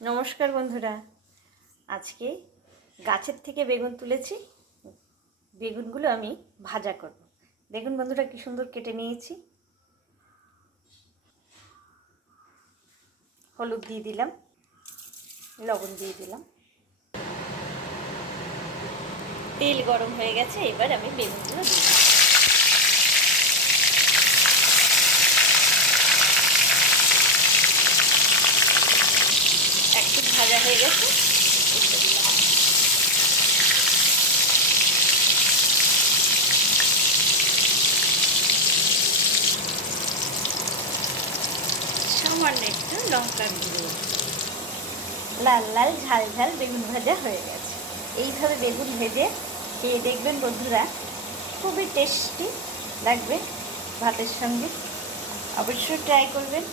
নমস্কার বন্ধুরা, আজকে গাছের থেকে বেগুন তুলেছি। বেগুনগুলো আমি ভাজা করব। দেখুন বন্ধুরা, কি সুন্দর কেটে নিয়েছি। হলুদ দিয়ে দিলাম, লবণ দিয়ে দিলাম। তেল গরম হয়ে গেছে, এবার আমি বেগুনগুলো দিয়ে দিলাম। একটু ভাজা হয়ে গেছে, উল্টে দিলাম। সামান্য একটু লঙ্কার গুঁড়ো। লাল লাল ঝাল ঝাল বেগুন ভাজা হয়ে গেছে। এইভাবে বেগুন ভেজে খেয়ে দেখবেন বন্ধুরা, খুবই টেস্টি লাগবে ভাতের সঙ্গে। অবশ্যই ট্রাই করবেন।